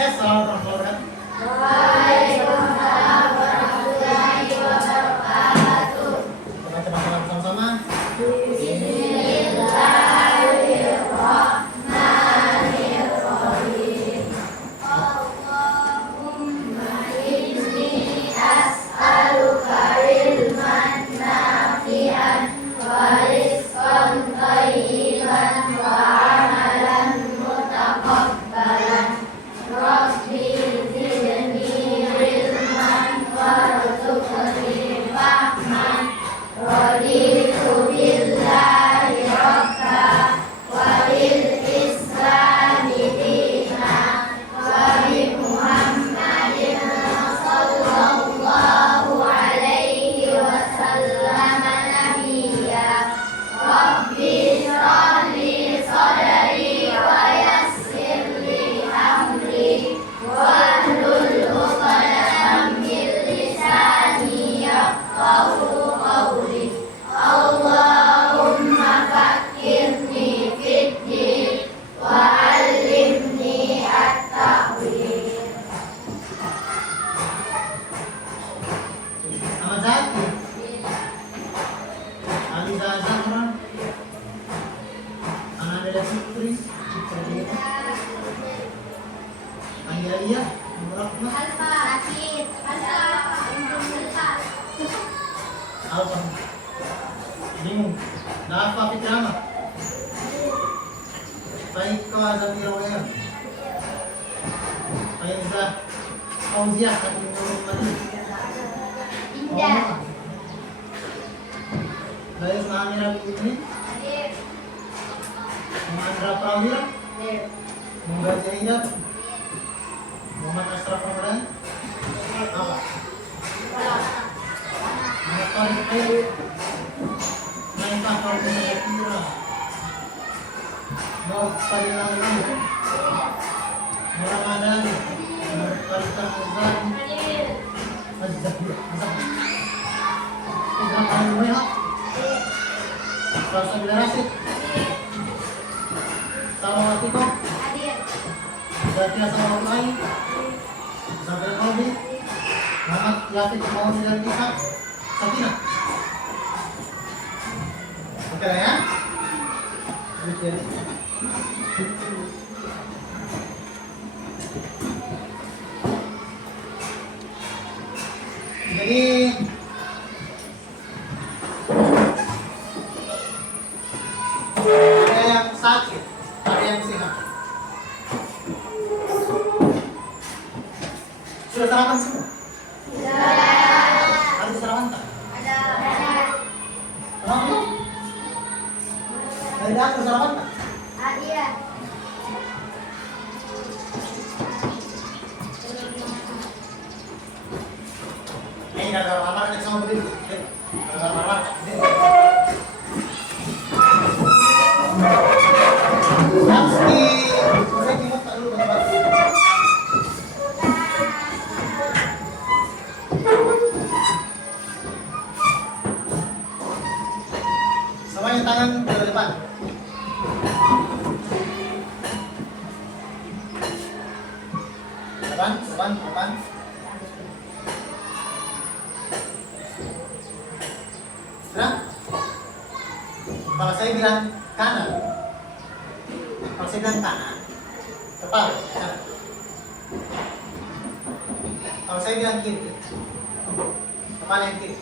Yes, selamat malam. Waalaikumsalam warahmatullahi wabarakatuh. Kita baca salam sama-sama. Bismillahirrahmanirrahim. Allahumma inni as'aluka ilman nafi'an wa rizqan thayyiban wa amalan mutaqabbalan. Rabbi zidni ilman warzuqni fahman. Raditu billahi rabba wa bil islami dina wa bi Muhammadin sallallahu alaihi wasallam nabiyya. Rabbi shrah li sadri wa yassir li amri wahlul 'uqdatam min lisani yafqahu qawli. Allahumma faqqihni fid-din wa 'allimni at-ta'wil. Ahmad Zahid. Ali Zahra. Ananda Fitri. Andalia. Rahmat. Sakit. Alfa. Bingung. Nafa Fitrama. Baik kau azamirawayan. Baik Zah. Fauziah kami ngomong mati. Indah. Baik Amira ini. Hadir. Andra Prawira. Hadir. Muhammad Zainab. Muhammad Ashraf Ramadan. Apa? Muhammad Tariq Khairi. Naifah Kaumnya Kira. Mau Fadilah Lambu. Ramadan. Tarika Muzani. Hadir. Azzabiya. Izra Kaumnya. Rasa Rasid. Assalamualaikum. Hadir. Zakia Salamullahi. Zabir Qalbi. Muhammad Yafiq Maudi dan Isa. Sakinah. Oke lah ya. Jadi ada yang sakit, ada yang sehat. Sudah sarapan semua? Harus sarapan tak? Ada. Kenapa? Dari atas sarapan tak? Hadir. Ini ada lama ada sama berdiri. Ada lama. Harus di saya timur tak dulu tempat. Semuanya tangan ke depan. Depan. Sudah? Kalau saya bilang kanan, kalau saya bilang kanan, tepat. Kanan. Kalau saya bilang kiri, tepat yang kiri.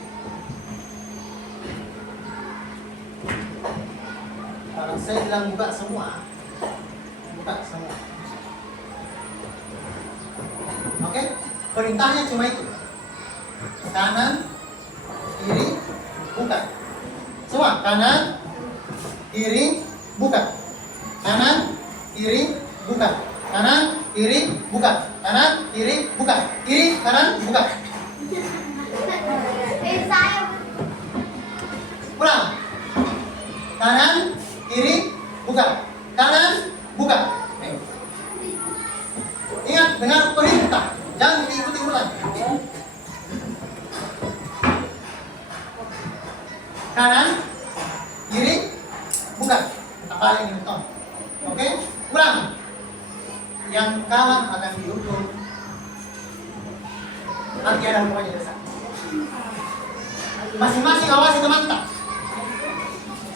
Kalau saya bilang buka semua, buka semua. Oke? Perintahnya cuma itu. Kanan, kiri, buka. Semua kanan, kiri, buka. Kanan, kiri, buka. Kanan, kiri, buka. Kanan, kiri, buka. Kiri, kanan, buka. Saya. Ulang. Kanan, kiri, buka. Kanan, buka. Ingat, dengar perintah. Jangan diikuti ulang. Kanan, kiri, buka. Tak paling ini, Tom. Oke, ulang. yang kalah akan dihukum. Nanti ada hukumannya besar. Masing-masing awasi teman kita.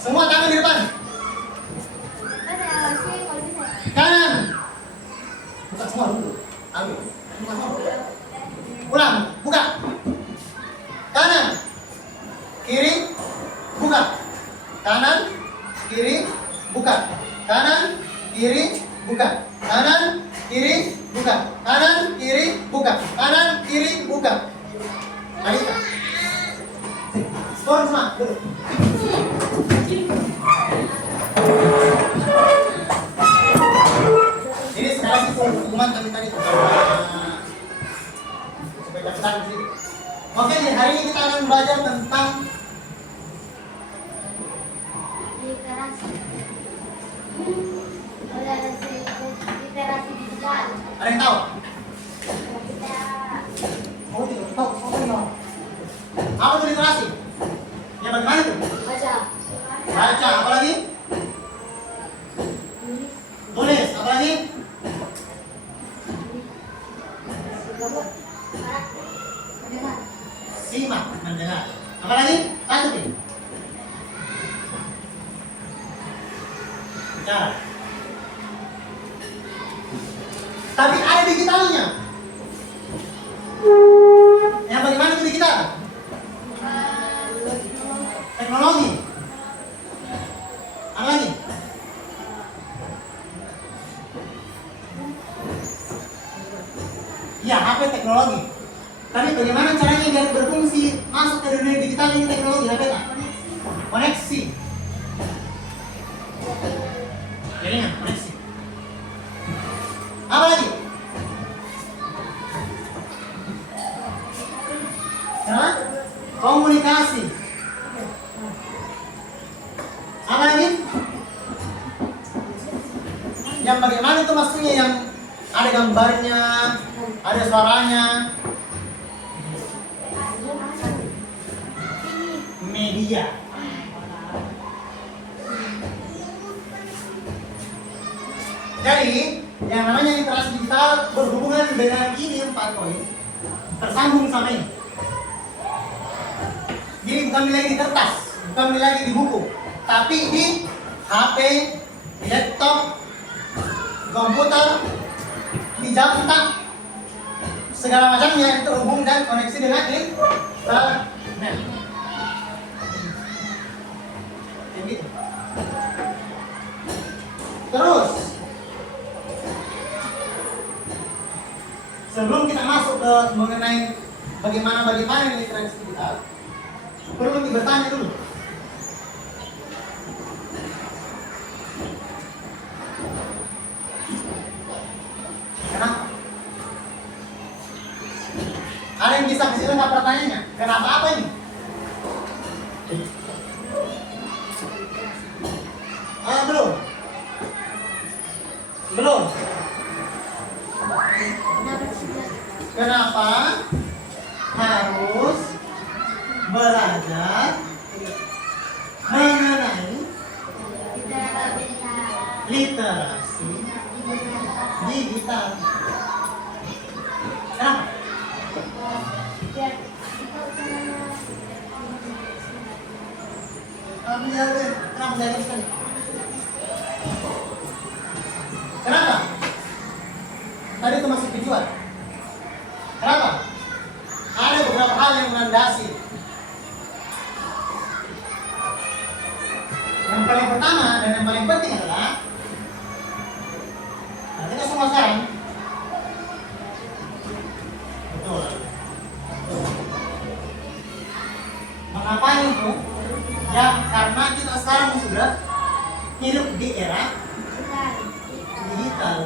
Semua tangan di depan. Kanan. Buka semua dulu. Ambil. Buka semua. Ulang. Buka. Kanan. Kiri. Buka. Kanan. Kiri. Buka. Kanan. Kiri. Buka. Kanan. Kiri. Buka. Kanan. Kiri. Buka. Kanan. Kiri. Buka. Ayo. Skor semua. Dulu. Ini sekarang sih hukuman kami tadi supaya dapat di sini. Oke, hari ini kita akan belajar tentang literasi. Literasi digital. ada yang tahu? Tidak. Oh, tidak tahu. Oh, tidak. Apa itu literasi? Ya bagaimana itu? Baca. Baca, apa lagi? Tulis, apa lagi? Mendengar. Simak, mendengar. Apa lagi? Satu nih. Bicara. Tapi ada digitalnya. Yang bagaimana itu digital? Teknologi. Apa lagi? Ya, HP teknologi. Tapi bagaimana caranya biar berfungsi masuk ke dunia digital ini teknologi HP tak? Koneksi. Jaringan, koneksi. Apa lagi? Kenapa? Komunikasi. Apa lagi? Yang bagaimana itu maksudnya yang ada gambarnya, ada suaranya. Media. Jadi, yang namanya literasi digital berhubungan dengan ini 4 poin. Tersambung sama ini. Jadi bukan lagi di kertas, bukan lagi di buku, tapi di HP, di laptop, komputer, di jam tangan, segala macamnya yang terhubung dan koneksi dengan internet. Gitu. Terus, sebelum kita masuk ke mengenai bagaimana literasi digital, perlu bertanya dulu. Kenapa? Ada yang bisa kasih lengkap pertanyaannya? Kenapa apa ini? Belum. Belum. Kenapa harus belajar mengenai literasi digital? Kenapa? Kenapa saya sekali? Kenapa? Tadi itu masih tujuan. Kenapa? Ada beberapa hal yang melandasi. Yang paling pertama dan yang paling penting adalah kita semua sekarang betul. Mengapa itu? Ya karena kita sekarang sudah hidup di era digital.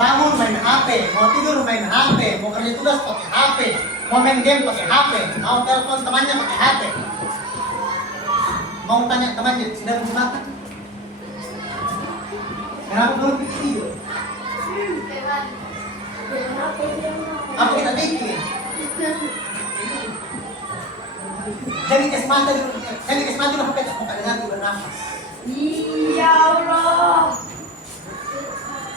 Bangun main HP, mau tidur main HP, mau kerja tugas pakai HP, mau main game pakai HP, mau telepon temannya pakai HP, mau tanya temannya sudah makan. Kenapa belum video? Apa kita bikin? Jadi kesempatan dulu pakai dengar bernafas. Ya Allah.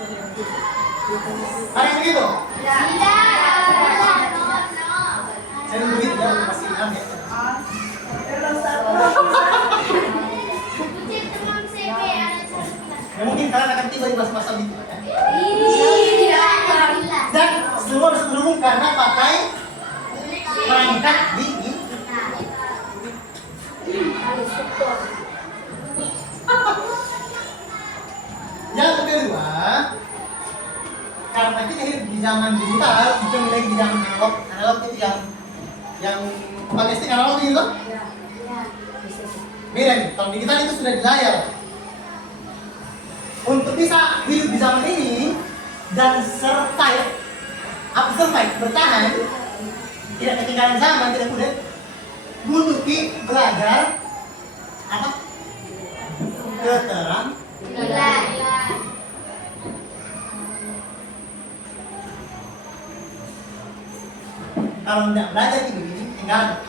Ada yang begitu? Tidak. Saya dulu begitu ya, pasti paham ya. Kutip teman CP ada cerita. Ya mungkin kalian akan tiba di masa-masa itu ya. Tidak. Dan semua bisa terhubung karena pakai perangkat di yang kedua, karena kita hidup di zaman digital, bukan lagi di zaman analog. Analog itu yang pakai stick analog itu loh. Beda nih, kalau digital itu sudah di layar. Untuk bisa hidup di zaman ini dan survive, bertahan, tidak ketinggalan zaman, tidak mudah, butuh belajar apa? Keterampilan. Kalau tidak belajar kayak begini, tinggal.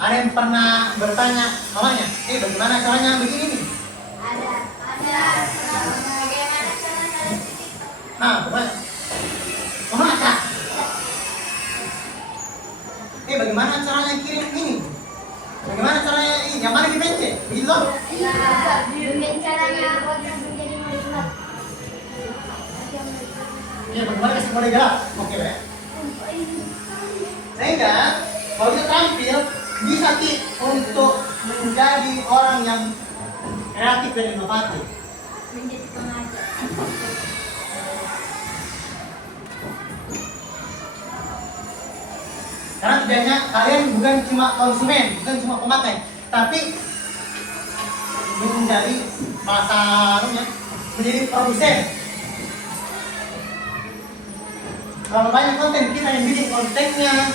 Ada yang pernah bertanya mamanya, bagaimana caranya begini nih? Ada. Bagaimana caranya? Nah, bagaimana? Memasak. Bagaimana caranya kirim ini? Bagaimana caranya ini? Yang mana dipencet? Begitu loh. Mungkin caranya podcast menjadi melihat. Bagaimana kasih kode gelap? Oke, ya. Sehingga kalau kita tampil bisa untuk menjadi orang yang kreatif dan inovatif. Menjadi pengajar. Karena tidaknya kalian bukan cuma konsumen, bukan cuma pemakai, tapi menjadi pasarnya, menjadi produsen. Kalau banyak konten kita yang bikin kontennya,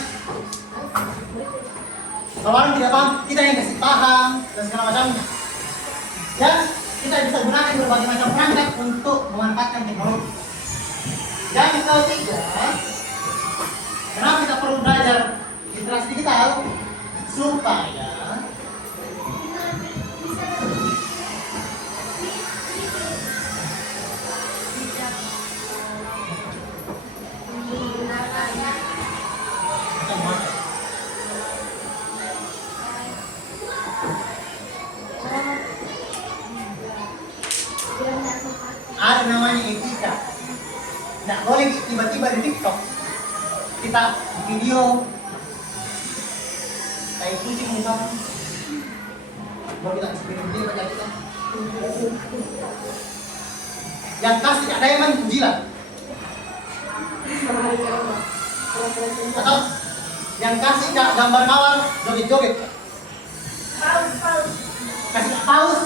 kalau orang tidak paham, kita yang kasih paham dan segala macamnya. Dan kita bisa gunakan berbagai macam perangkat untuk memanfaatkan teknologi. Dan yang ketiga, kenapa kita perlu belajar literasi digital? Supaya kita memakai. Ada namanya etika. Tidak boleh tiba-tiba di TikTok kita video kayak kucing misalnya, baru kita eksperimen baca kita. Yang kasih ada yang main jilat, atau yang kasih gambar mawar joget-joget, kasih paus,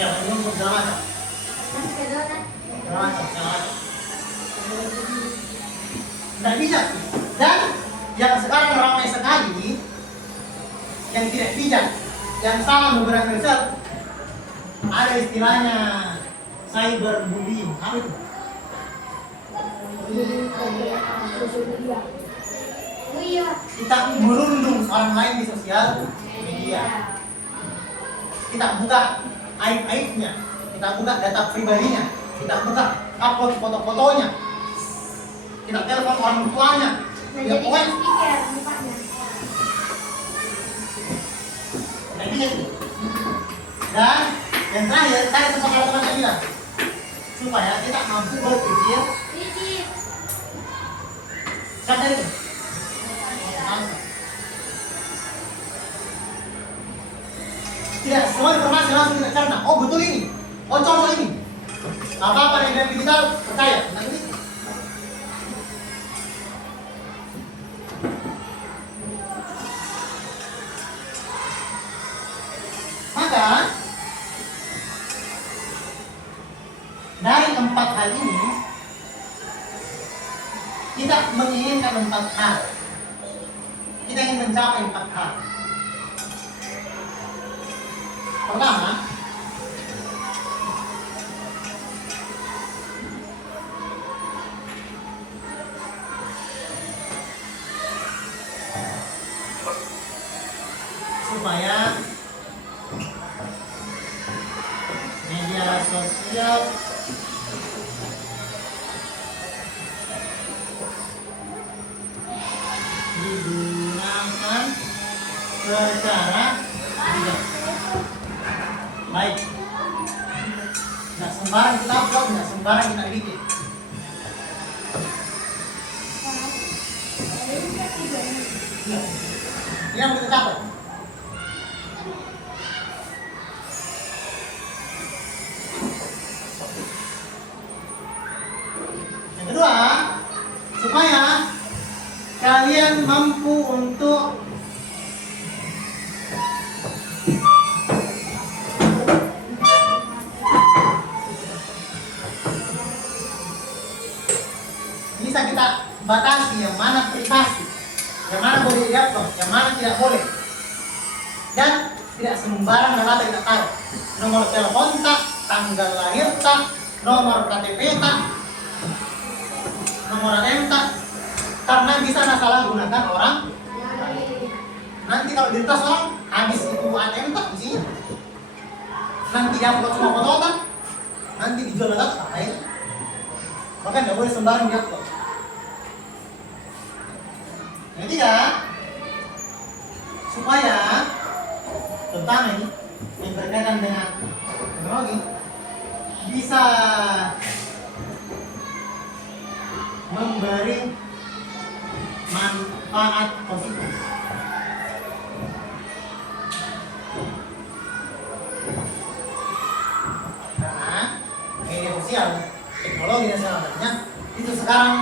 ya minum segala macam. Tidak bijak. Dan yang sekarang ramai sekali, yang tidak bijak, yang salah menggunakan riset, ada istilahnya cyberbullying. Apa itu? Kita merundung orang lain di sosial media. Kita buka aib-aibnya, kita buka data pribadinya, kita buka upload foto-fotonya, kita telepon orang tuanya. Ya, pokoknya dan yang terakhir, saya sepakat dengan saya bilang, supaya kita mampu berpikir sadar itu. Tidak semua informasi langsung kita cerna. Oh betul ini, oh contoh ini. Apa-apa yang digital percaya. Nanti maka dari empat hal ini kita menginginkan empat hal. Kita ingin mencapai empat hal. Pertama, supaya media sosial digunakan secara bijak. Baik. Tidak sembarang kita upload, tidak sembarang kita edit. Iya. Ini yang kita capai. Yang kedua, supaya kalian mampu untuk bisa kita batasi yang mana privasi, yang mana boleh di-upload, yang mana tidak boleh. Dan tidak sembarang data kita taruh. Nomor telepon tak, tanggal lahir tak, nomor KTP tak, nomor ATM tak. Karena bisa salah gunakan orang. Nanti kalau diretas orang, habis itu ATM tak isinya. Nanti di-upload semua foto tak, nanti dijual tak lain. Maka tidak boleh sembarang di-upload. Yang ketiga, supaya terutama ini yang berkaitan dengan teknologi bisa memberi manfaat positif. Karena media sosial, teknologi dan sebagainya itu sekarang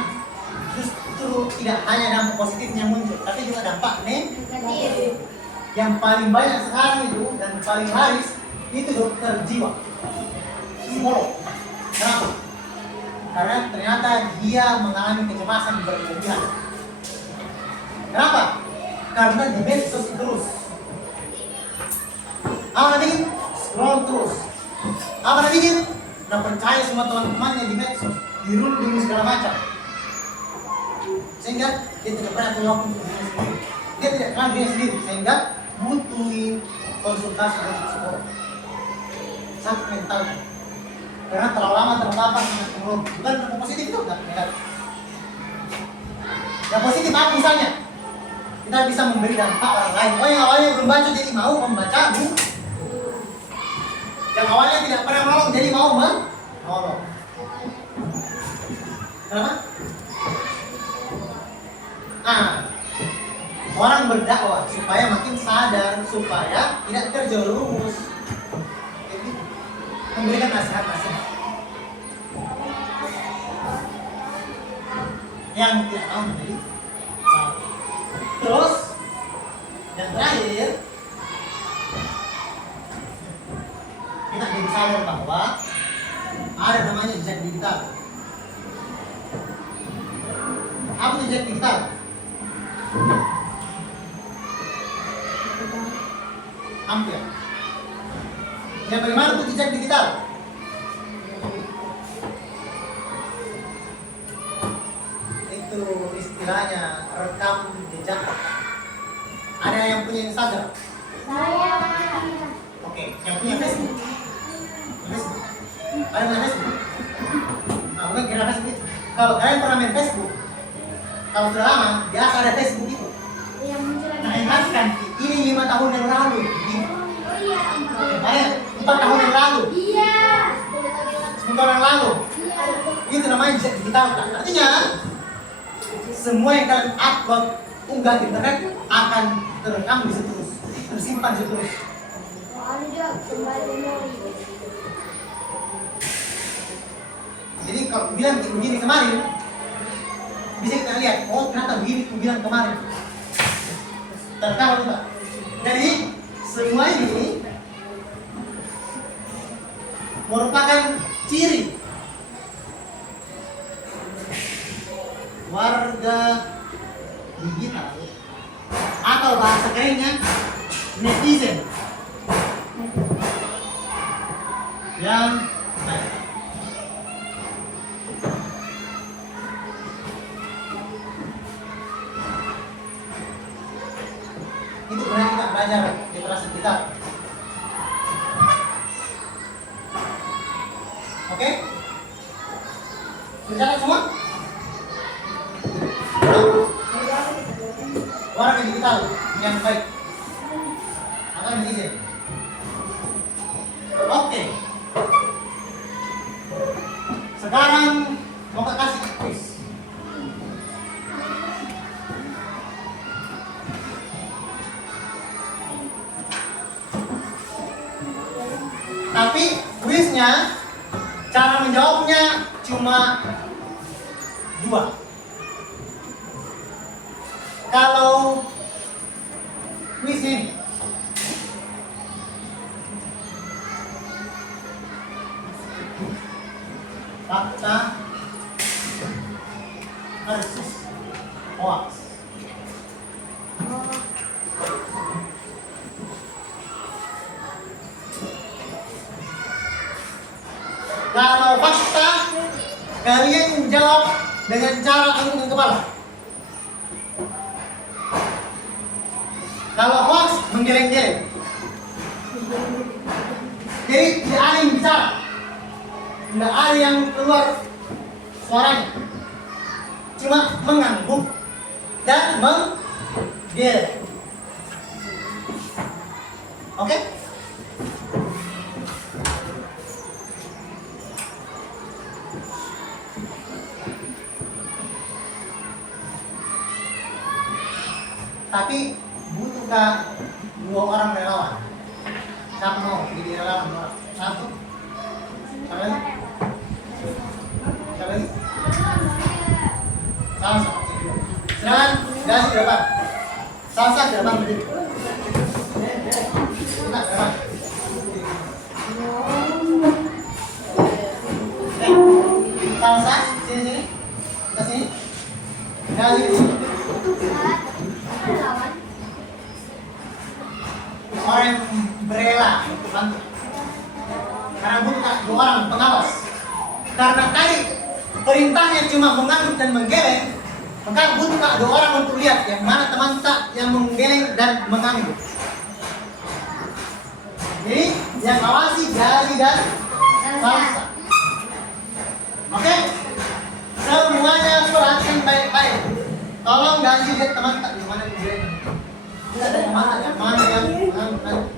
justru tidak hanya dampak positifnya muncul, tapi juga dampak negatif. Yang paling banyak sekarang itu dan paling laris itu dokter jiwa, psikolog. Kenapa? Karena ternyata dia mengalami kecemasan berlebihan. Kenapa? Karena di medsos terus. Apa nanti bikin? Scroll terus. Apa nanti bikin? Nah percaya semua teman-temannya di medsos, dirundung segala macam. Sehingga dia tidak pernah menjawab untuk dirinya sendiri. Dia tidak kenal dirinya sendiri, sehingga butuh konsultasi dari psikolog. Sakit mental. Karena terlalu lama terpapar dengan teknologi. Bukan yang positif itu, enggak negatif. Yang positif apa misalnya? Kita bisa memberi dampak orang lain. Oh yang awalnya belum baca jadi mau membaca, Bu. Yang awalnya tidak pernah menolong jadi mau menolong. Kenapa? Orang berdakwah supaya makin sadar, supaya tidak terjerumus. Jadi, memberikan nasihat-nasihat yang tidak tahu menjadi salah. Terus yang terakhir, kita jadi sadar bahwa ada namanya jejak digital. Apa itu jejak digital? Hampir. Ya bagaimana itu jejak digital? Itu istilahnya rekam jejak. Ada yang punya Instagram? Saya. Oke, yang punya Facebook? Facebook? Ada yang punya Facebook? Nah, bukan kira Facebook itu. Kalau kalian pernah main Facebook, kalau sudah lama, biasa ada Facebook itu. Yang muncul lagi. Nah, ingatkan, ini 5 tahun yang lalu. Oh iya. Banyak, 4 tahun yang lalu. Iya. 10 tahun yang lalu. Iya. Itu namanya jejak digital. Artinya, semua yang kalian upload, unggah di internet akan terekam di situ terus, tersimpan di situ terus. Anu juga kembali memori. Jadi kalau bilang begini kemarin, bisa kita lihat, oh ternyata begini aku bilang kemarin. Terekam juga. Jadi semua ini merupakan ciri warga digital atau bahasa kerennya netizen yang baik. Itu benar kita belajar literasi kasih kita. Oke? Berjalan semua? Orang yang digital yang baik akan diizin. Oke. Sekarang mau kasih quiz. Tapi kuisnya cara menjawabnya cuma 2. Kalau kuis ini fakta versus hoax. Kalau fakta, kalian jawab dengan cara angkat kepala. Kalau hoax, menggeleng-geleng. Jadi tidak ada yang bicara, tidak ada yang keluar suaranya, cuma mengangguk dan menggeleng. Oke? Tapi butuhkah 2 orang relawan? Siapa mau jadi relawan? 1. Siapa lagi? Siapa lagi? Salsa. Silakan, kasih ke depan. Salsa ke depan berdiri. Kita ke depan. Salsa, sini. Kita sini. Kasih di sini. Orang yang berela bantu. Karena bukan 2 orang pengawas. Karena tadi perintahnya cuma mengangguk dan menggeleng, maka butuh 2 orang untuk lihat yang mana teman tak yang menggeleng dan mengangguk. Jadi yang awasi Jali dan Salsa. Oke? Semuanya perhatikan baik-baik. Tolong ganti lihat teman tak di mana menggeleng. Tidak ada yang mana yang mengangguk.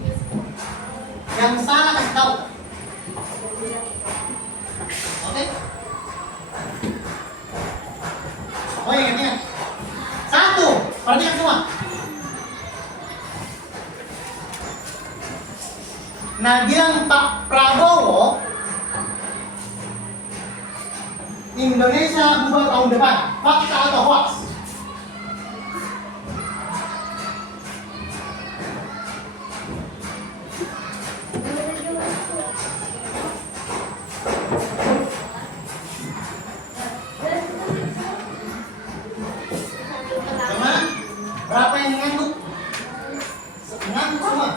Yang salah kasih tahu. Oke? Oh ingat. 1, perhatikan semua. Nah, bilang Pak Prabowo Indonesia bubar tahun depan, fakta atau hoax? Berapa yang mengangguk? Mengangguk semua.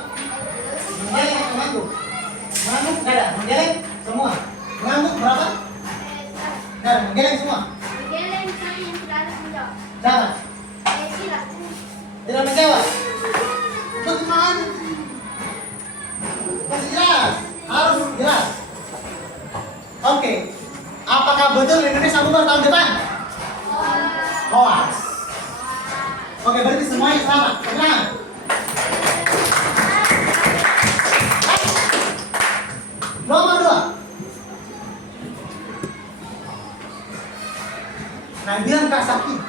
Menggeleng atau mengangguk? Mengangguk, tidak. Menggeleng semua. Mengangguk berapa? Tidak, menggeleng semua. Menggeleng sama yang tidak ada menjawab. Jangan. Tidak. Tidak menjawab. Bagaimana? Masih jelas. Harus jelas. Oke. Apakah betul Indonesia bubar tahun depan? Hoax. Oke, berarti semuanya selamat. Tenang. Nomor 2. Nah, bilang Kak Saki.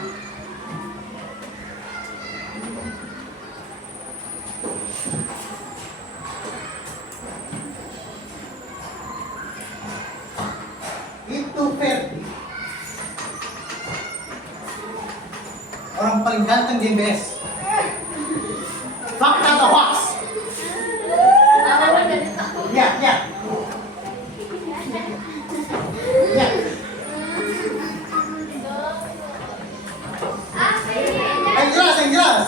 Itu Ferdi. Orang paling ganteng di MBS. Fakta atau hoax? Ya. Ya. Yang jelas.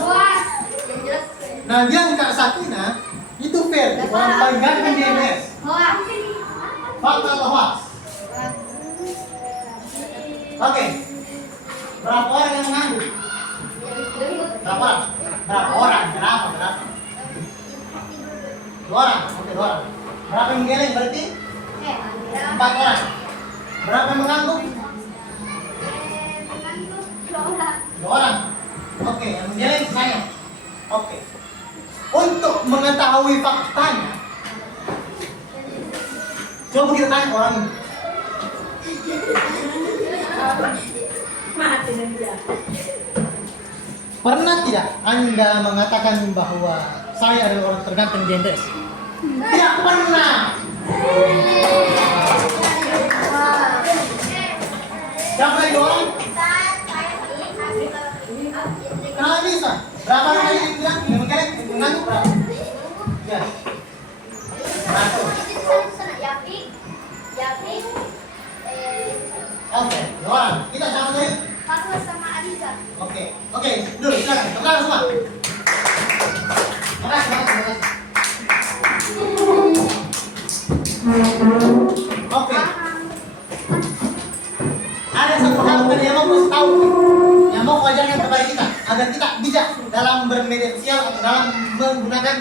Nah, bilang Kak Sakina, itu Ferdi, orang paling ganteng di MBS. Fakta atau hoax? Oke. Berapa orang yang mengangguk? Berapa orang? Berapa? Dua orang. Oke, dua orang. Berapa yang menggeleng berarti? Ada. 4 orang. Berapa yang mengangguk? Mengantuk 2 orang. 2 orang. Oke, yang menggeleng saya. Oke. Untuk mengetahui faktanya, coba kita tanya orang ini. Pernah tidak Anda mengatakan bahwa saya adalah orang terganteng di NTS? Tidak pernah. Siapa yang 2 orang? Kenapa bisa? Berapa orang yang bilang? Yang menggeleng? Yang mengantuk berapa? Ya. Satu. Oke, 2 orang. Kita sama dulu. Marwa sama Ariza. Oke, dulu silakan. Tepuk tangan semua. Terima kasih. Oke. Ada satu hal tadi yang mau kasih tahu, yang mau aku ajarkan kepada kita agar kita bijak dalam bermedia sosial atau dalam menggunakan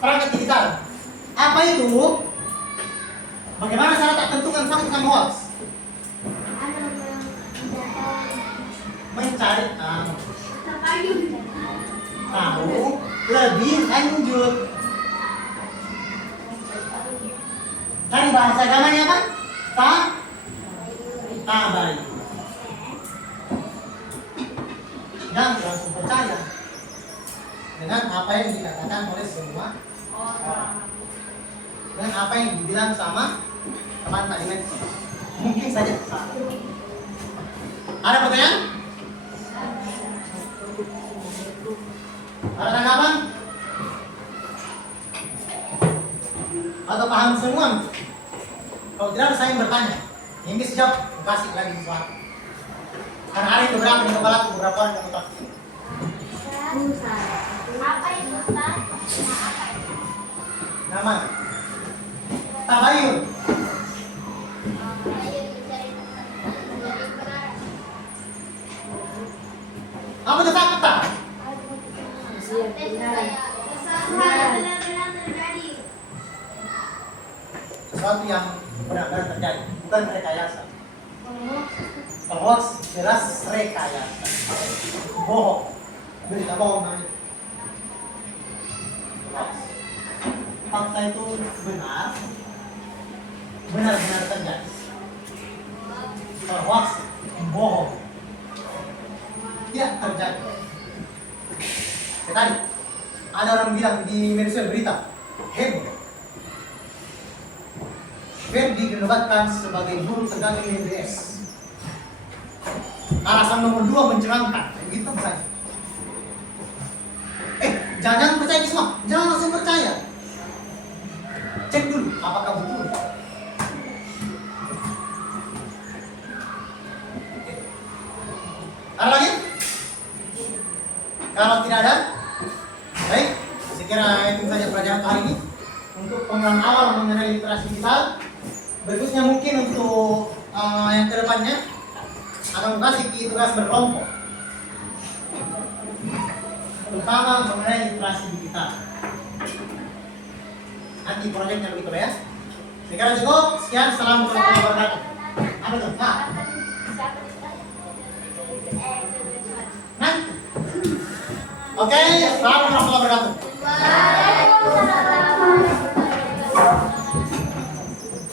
perangkat digital. Apa itu? Bagaimana cara tak tentukan fakta sama hoax? Mencari tahu lebih lanjut. Kan bahasa agamanya apa? Tabayun. Dan langsung percaya dengan apa yang dikatakan oleh semua orang, dengan apa yang dibilang sama teman Pak Dimen. Mungkin saja salah. Ada pertanyaan? Ada tanggapan? Atau paham semua? Kalau tidak, saya yang bertanya. Yang bisa jawab, kasih lagi sesuatu. Karena hari itu berapa di kepala aku, beberapa orang yang otak. Apa itu, Ustaz? Nama Tabayun. Apa itu fakta? Sesuatu yang benar-benar terjadi, bukan rekayasa. Hoax jelas rekayasa, bohong, berita bohong namanya. Hoax. Fakta itu benar-benar terjadi. Kalau hoax, bohong, tidak terjadi. Kayak tadi, ada orang bilang di media berita, heboh. Ferdi dinobatkan sebagai guru tergantung di MBS. Alasan nomor 2 mencengangkan, begitu saja. Jangan percaya ini semua, jangan langsung percaya. Cek dulu, apakah betul. Ada lagi? Kalau tidak ada, baik. Saya kira itu saja pelajaran kali ini untuk pengenalan awal mengenai literasi digital. Berikutnya mungkin untuk yang kedepannya akan kasih tugas berkelompok, terutama mengenai literasi digital. Nanti proyeknya begitu ya. Sekarang cukup. Sekian. Assalamualaikum warahmatullahi wabarakatuh. Apa tuh? Nah. Nanti. Oke. Assalamualaikum warahmatullahi wabarakatuh.